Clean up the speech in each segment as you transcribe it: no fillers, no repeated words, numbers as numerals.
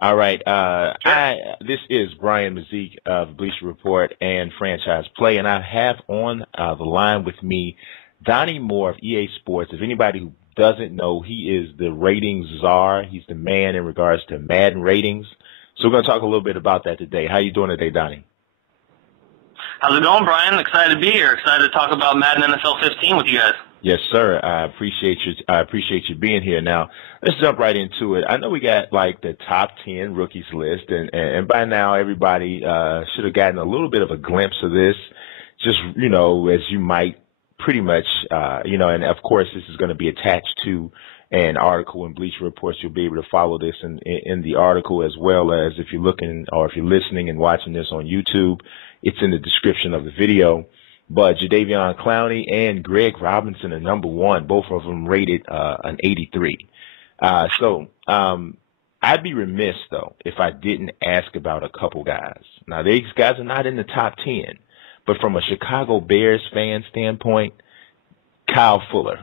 All right. Sure. This is Brian Mazik of Bleacher Report and Franchise Play, and I have on the line with me Donny Moore of EA Sports. If anybody who doesn't know, he is the ratings czar. He's the man in regards to Madden ratings. So we're going to talk a little bit about that today. How you doing today, Donny? How's it going, Brian? Excited to be here. Excited to talk about Madden NFL 15 with you guys. Yes, sir. I appreciate you being here. Now, let's jump right into it. I know we got like the top 10 rookies list, and by now everybody should have gotten a little bit of a glimpse of this. Just, you know, as you might pretty much, you know, and of course this is going to be attached to an article in Bleacher Reports. You'll be able to follow this in the article, as well as if you're looking or if you're listening and watching this on YouTube, it's in the description of the video. But MDEVEON Clowney and Greg Robinson are number one, both of them rated an 83. So I'd be remiss, though, if I didn't ask about a couple guys. Now, these guys are not in the top 10, but from a Chicago Bears fan standpoint, Kyle Fuller,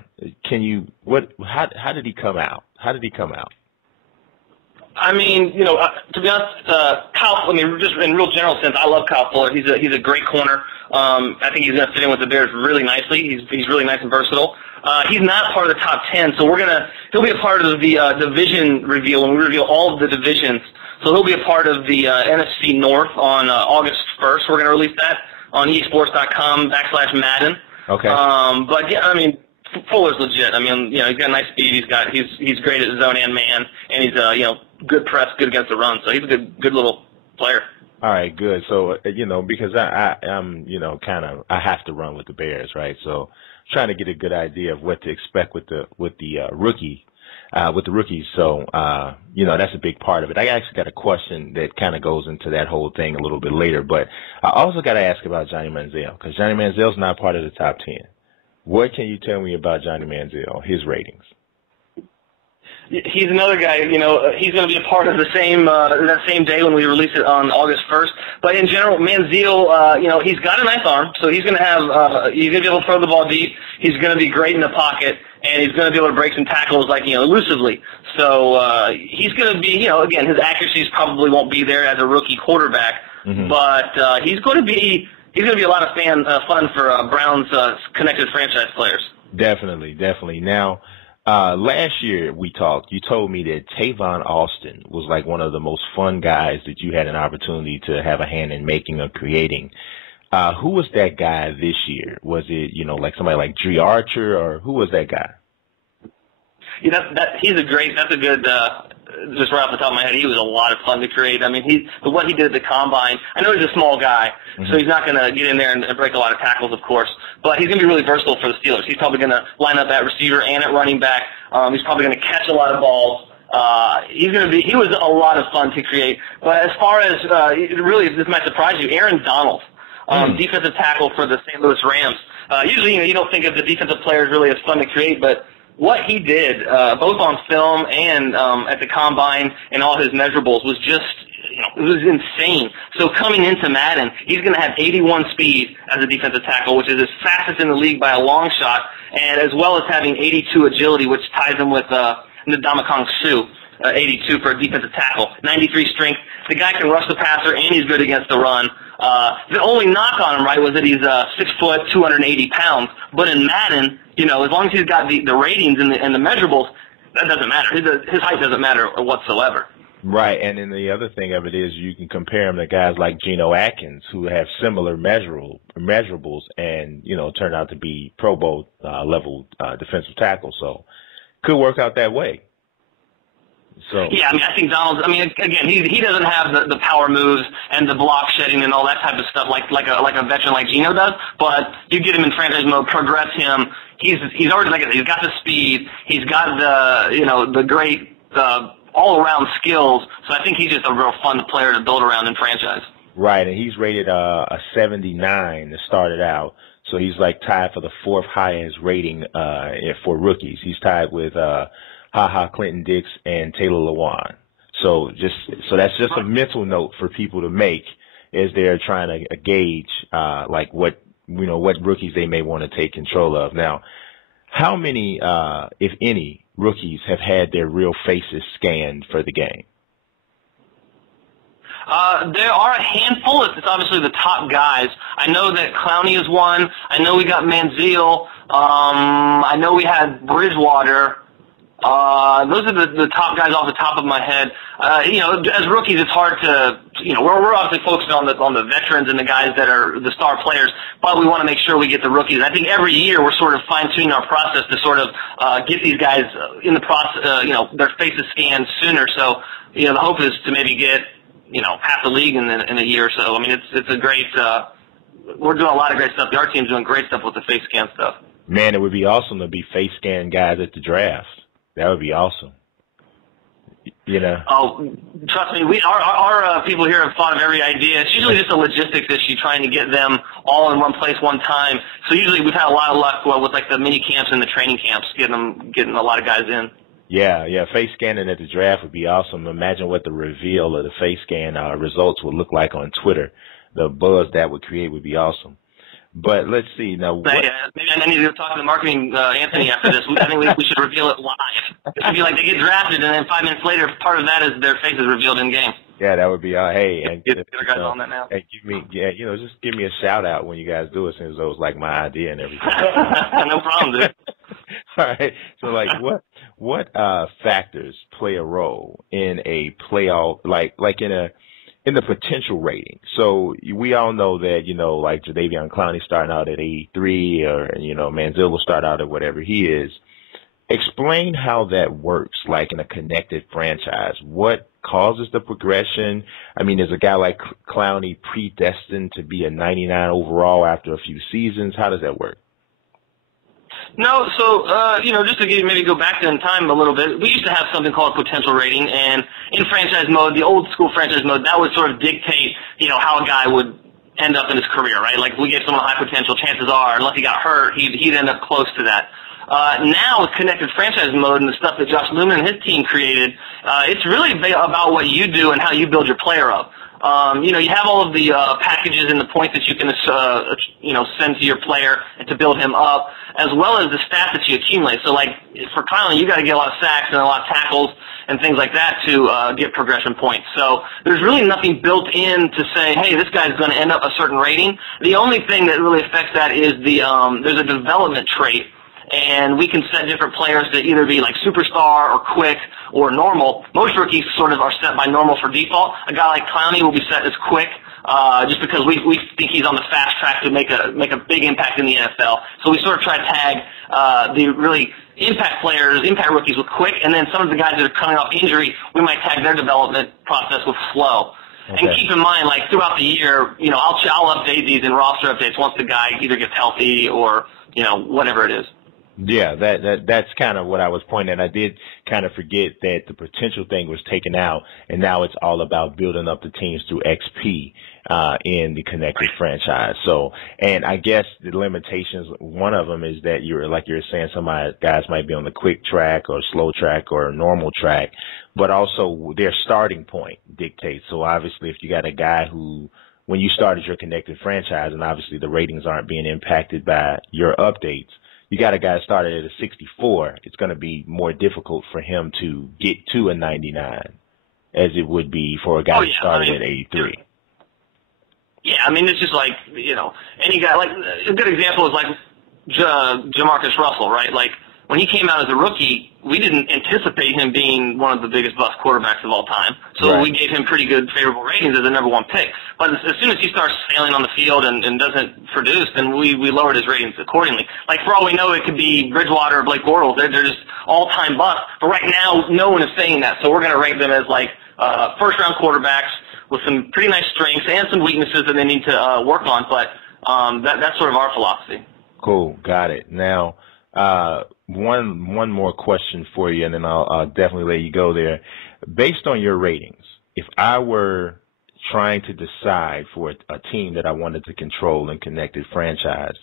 how did he come out? How did he come out? I mean, you know, to be honest, Kyle, I mean, just in real general sense, I love Kyle Fuller. He's a great corner. I think he's going to fit in with the Bears really nicely. He's really nice and versatile. He's not part of the top 10, so he'll be a part of the division reveal when we reveal all of the divisions. So he'll be a part of the NFC North on August 1st. We're going to release that on esports.com/Madden. Okay. But yeah, I mean, Fuller's legit. I mean, you know, he's got nice speed. He's great at zone and man, and he's you know, good press, good against the run. So he's a good little player. All right, good. So you know, because I'm you know, I have to run with the Bears, right? So trying to get a good idea of what to expect with the rookies. So you know, that's a big part of it. I actually got a question that kind of goes into that whole thing a little bit later, but I also got to ask about Johnny Manziel, because Johnny Manziel's not part of the top 10. What can you tell me about Johnny Manziel, his ratings? He's another guy, you know, he's going to be a part of the same that same day when we release it on August 1st. But in general, Manziel, you know, he's got a nice arm, so he's going to have he's going to be able to throw the ball deep. He's going to be great in the pocket, and he's going to be able to break some tackles, like, you know, elusively. So he's going to be, you know, again, his accuracies probably won't be there as a rookie quarterback, but he's going to be a lot of fun for Browns connected franchise players. Definitely. Now, last year we talked, you told me that Tavon Austin was like one of the most fun guys that you had an opportunity to have a hand in making or creating. Who was that guy this year? Was it, you know, like somebody like Dre Archer, or who was that guy? Yeah, that's a good, just right off the top of my head, he was a lot of fun to create. I mean, what he did at the Combine, I know he's a small guy, so he's not going to get in there and break a lot of tackles, of course, but he's going to be really versatile for the Steelers. He's probably going to line up at receiver and at running back. He's probably going to catch a lot of balls. He was a lot of fun to create. But as far as, really, this might surprise you, Aaron Donald, defensive tackle for the St. Louis Rams. Usually, you know, you don't think of the defensive players really as fun to create, but what he did, both on film and at the Combine and all his measurables, was just, you know, it was insane. So coming into Madden, he's going to have 81 speed as a defensive tackle, which is his fastest in the league by a long shot, and as well as having 82 agility, which ties him with Ndamukong Suh, 82 for a defensive tackle, 93 strength. The guy can rush the passer, and he's good against the run. The only knock on him, right, was that he's 6 foot, 280 pounds. But in Madden, you know, as long as he's got the ratings and the measurables, that doesn't matter. His height doesn't matter whatsoever. Right, and then the other thing of it is you can compare him to guys like Geno Atkins, who have similar measurables and, you know, turn out to be Pro Bowl level defensive tackles. So could work out that way. So yeah, I mean, I think Donald's. I mean, again, he doesn't have the power moves and the block shedding and all that type of stuff like a veteran like Geno does. But you get him in franchise mode, progress him. He's already, like I said, he's got the speed. He's got the great all around skills. So I think he's just a real fun player to build around in franchise. Right, and he's rated a 79 to start it out. So he's like tied for the 4th highest rating for rookies. He's tied with CLINTON-DOX and LEWAN. So that's just a mental note for people to make as they're trying to gauge like what rookies they may want to take control of. Now, how many, if any, rookies have had their real faces scanned for the game? There are a handful. It's obviously the top guys. I know that Clowney is one. I know we got Manziel. I know we had Bridgewater. Those are the top guys off the top of my head. You know, as rookies, it's hard to, you know, we're obviously focused on the veterans and the guys that are the star players, but we want to make sure we get the rookies. And I think every year we're sort of fine-tuning our process to sort of get these guys in the process, you know, their faces scanned sooner. So, you know, the hope is to maybe get, you know, half the league in a year or so. I mean, it's a great, we're doing a lot of great stuff. The art team's doing great stuff with the face scan stuff. Man, it would be awesome to be face scan guys at the draft. That would be awesome. You know. Oh, trust me, our people here have thought of every idea. It's usually just a logistics issue trying to get them all in one place one time. So usually we've had a lot of luck with like the mini camps and the training camps, getting a lot of guys in. Yeah, face scanning at the draft would be awesome. Imagine what the reveal of the face scan results would look like on Twitter. The buzz that would create would be awesome. But let's see now. Maybe I need to go talk to the marketing Anthony after this. I think we should reveal it live. It should be like they get drafted, and then 5 minutes later, part of that is their face is revealed in game. Yeah, that would be hey, and get our guys on that now. Hey, just give me a shout out when you guys do it, since it was like my idea and everything. No problem, dude. All right. So, like, what factors play a role in a playoff, like in the potential rating? So we all know that, you know, like Jadeveon Clowney starting out at 83, or, you know, Manziel will start out at whatever he is. Explain how that works, like in a connected franchise. What causes the progression? I mean, is a guy like Clowney predestined to be a 99 overall after a few seasons? How does that work? No, so, you know, just to maybe go back in time a little bit, we used to have something called potential rating, and in franchise mode, the old school franchise mode, that would sort of dictate, you know, how a guy would end up in his career, right? Like, if we gave someone high potential, chances are, unless he got hurt, he'd end up close to that. Now, with connected franchise mode and the stuff that Josh Lumen and his team created, it's really about what you do and how you build your player up. You know, you have all of the packages and the points that you can, you know, send to your player and to build him up, as well as the stats that you accumulate. So, like, for Kylan, you got to get a lot of sacks and a lot of tackles and things like that to get progression points. So there's really nothing built in to say, hey, this guy's going to end up a certain rating. The only thing that really affects that is there's a development trait. And we can set different players to either be like superstar or quick or normal. Most rookies sort of are set by normal for default. A guy like Clowney will be set as quick, just because we think he's on the fast track to make a big impact in the NFL. So we sort of try to tag the really impact players, impact rookies with quick, and then some of the guys that are coming off injury, we might tag their development process with slow. Okay. And keep in mind, like, throughout the year, you know, I'll update these in roster updates once the guy either gets healthy or, you know, whatever it is. Yeah, that's kind of what I was pointing at. I did kind of forget that the potential thing was taken out, and now it's all about building up the teams through XP in the connected franchise. So, and I guess the limitations, one of them is that you're saying, some guys might be on the quick track or slow track or normal track, but also their starting point dictates. So obviously, if you got a guy who, when you started your connected franchise, and obviously the ratings aren't being impacted by your updates, you got a guy started at a 64, it's going to be more difficult for him to get to a 99 as it would be for a guy who started at 83. Yeah, I mean, it's just like, you know, any guy, like, a good example is like Jamarcus Russell, right? Like, when he came out as a rookie, we didn't anticipate him being one of the biggest bust quarterbacks of all time. So we gave him pretty good favorable ratings as a #1 pick. But as soon as he starts failing on the field and doesn't produce, then we lowered his ratings accordingly. Like, for all we know, it could be Bridgewater or Blake Bortles. They're just all-time busts. But right now, no one is saying that. So we're going to rank them as, like, first-round quarterbacks with some pretty nice strengths and some weaknesses that they need to work on. But that's sort of our philosophy. Cool. Got it. Now, one more question for you, and then I'll definitely let you go there. Based on your ratings, if I were trying to decide for a team that I wanted to control and connected franchise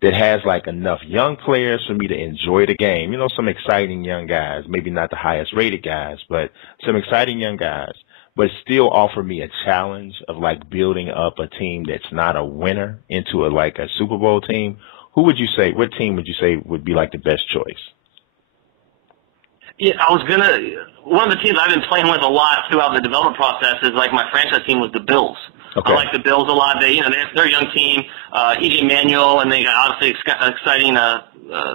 that has like enough young players for me to enjoy the game, you know, some exciting young guys, maybe not the highest rated guys, but some exciting young guys, but still offer me a challenge of like building up a team that's not a winner into like a Super Bowl team, what team would you say would be like the best choice? Yeah, one of the teams I've been playing with a lot throughout the development process is like my franchise team was the Bills. Okay. I like the Bills a lot. They're a young team, E.J. Manuel, and they got obviously exciting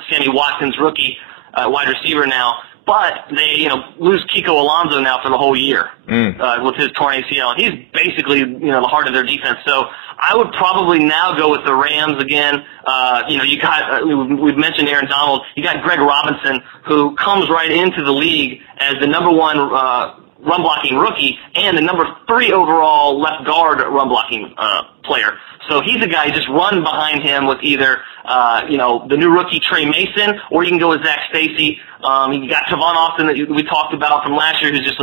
Sammy Watkins, rookie wide receiver now. But they, lose Kiko Alonso now for the whole year with his torn ACL. And he's basically, the heart of their defense. So I would probably now go with the Rams again. You got, we've mentioned Aaron Donald. You got Greg Robinson, who comes right into the league as the #1 run-blocking rookie and the #3 overall left guard run-blocking player. So he's a guy you just run behind him with either, the new rookie Trey Mason, or you can go with Zach Stacy. You got Tavon Austin that we talked about from last year, who's just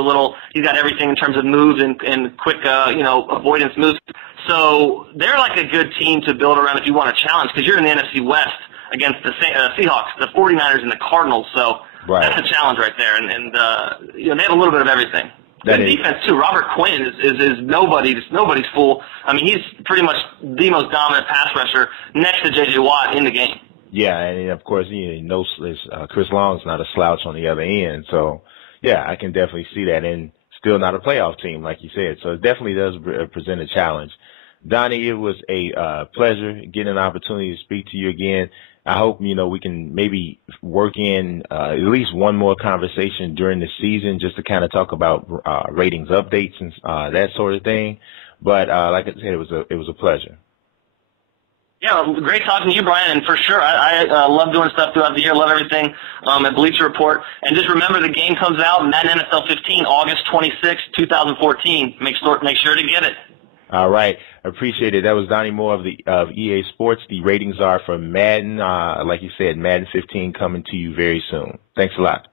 he's got everything in terms of moves and quick, avoidance moves. So they're like a good team to build around if you want to challenge, because you're in the NFC West against the Seahawks, the 49ers, and the Cardinals. So that's a challenge right there. And they have a little bit of everything. Good defense too. Robert Quinn is nobody's fool. I mean, he's pretty much the most dominant pass rusher next to J.J. Watt in the game. Yeah, and of course, Chris Long's not a slouch on the other end. So, yeah, I can definitely see that. And still not a playoff team, like you said. So it definitely does present a challenge. Donny, it was a pleasure getting an opportunity to speak to you again. I hope, we can maybe work in at least one more conversation during the season just to kind of talk about ratings updates and that sort of thing. But like I said, it was a pleasure. Yeah, great talking to you, Brian, and for sure, I love doing stuff throughout the year, love everything at Bleacher Report. And just remember, the game comes out, Madden NFL 15, August 26, 2014. Make sure to get it. All right. Appreciate it. That was Donny Moore of EA Sports. The ratings are for Madden, like you said, Madden 15 coming to you very soon. Thanks a lot.